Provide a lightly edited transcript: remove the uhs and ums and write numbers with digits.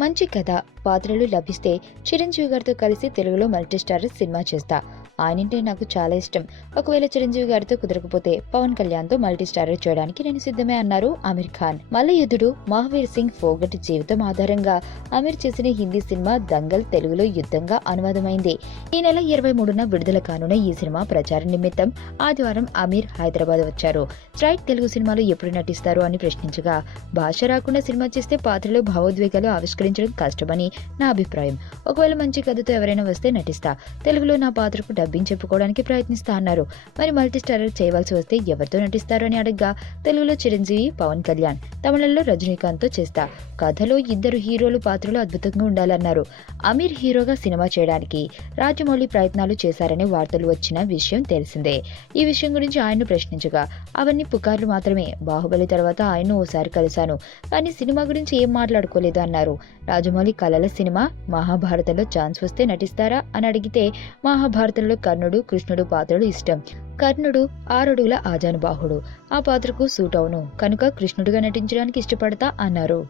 మంచి కథ, పాత్రలు లభిస్తే చిరంజీవి గారితో కలిసి తెలుగులో మల్టీస్టారర్ సినిమా చేస్తా. ఆయనంటే నాకు చాలా ఇష్టం. ఒకవేళ చిరంజీవి గారితో కుదరకపోతే పవన్ కళ్యాణ్ తో మల్టీస్టారర్ చేయడానికి నేను సిద్ధమే అన్నారు ఆమిర్ ఖాన్. మల్లయుద్ధుడు మహావీర్ సింగ్ ఫోగట్ జీవితం ఆధారంగా ఆమిర్ చేసిన హిందీ సినిమా దంగల్ తెలుగులో యుద్ధంగా అనువాదమైంది. ఈ నెల 23న విడుదల కానున్న ఈ సినిమా ప్రచారం నిమిత్తం ఆదివారం ఆమిర్ హైదరాబాద్ వచ్చారు. స్ట్రైట్ తెలుగు సినిమాలో ఎప్పుడు నటిస్తారు అని ప్రశ్నించగా, భాష రాకుండా సినిమా చేస్తే పాత్రలో భావోద్వేగాలు ఆవిష్కరించడం కష్టమని నా అభిప్రాయం. ఒకవేళ మంచి కథతో ఎవరైనా వస్తే నటిస్తా. తెలుగులో నా పాత్రకు డబ్బింగ్ చెప్పుకోవడానికి ప్రయత్నిస్తా అన్నారు. మరి మల్టీస్టారర్ చేయవలసి వస్తే ఎవరితో నటిస్తారు అని అడగ్గా, తెలుగులో చిరంజీవి, పవన్ కళ్యాణ్, తమిళంలో రజనీకాంత్ తో చేస్తా. కథలో ఇద్దరు హీరోలు పాత్రలు అద్భుతంగా ఉండాలన్నారు. అమీర్ హీరోగా సినిమా చేయడానికి రాజమౌళి ప్రయత్నాలు చేశారనే వార్తలు వచ్చిన విషయం తెలిసిందే. ఈ విషయం గురించి ఆయన్ను ప్రశ్నించగా, అవన్నీ పుకార్లు మాత్రమే. బాహుబలి తర్వాత ఆయన్ను ఓసారి కలిశాను, కానీ సినిమా గురించి ఏం మాట్లాడుకోలేదు అన్నారు. రాజమౌళి కలల సినిమా మహాభారతంలో ఛాన్స్ వస్తే నటిస్తారా అని అడిగితే, మహాభారతంలో కర్ణుడు, కృష్ణుడు పాత్రలు ఇష్టం. కర్ణుడు 6 అడుగుల ఆజానుబాహుడు. ఆ పాత్రకు సూట్ అవును కనుక కృష్ణుడిగా నటించడానికి ఇష్టపడతా అన్నారు.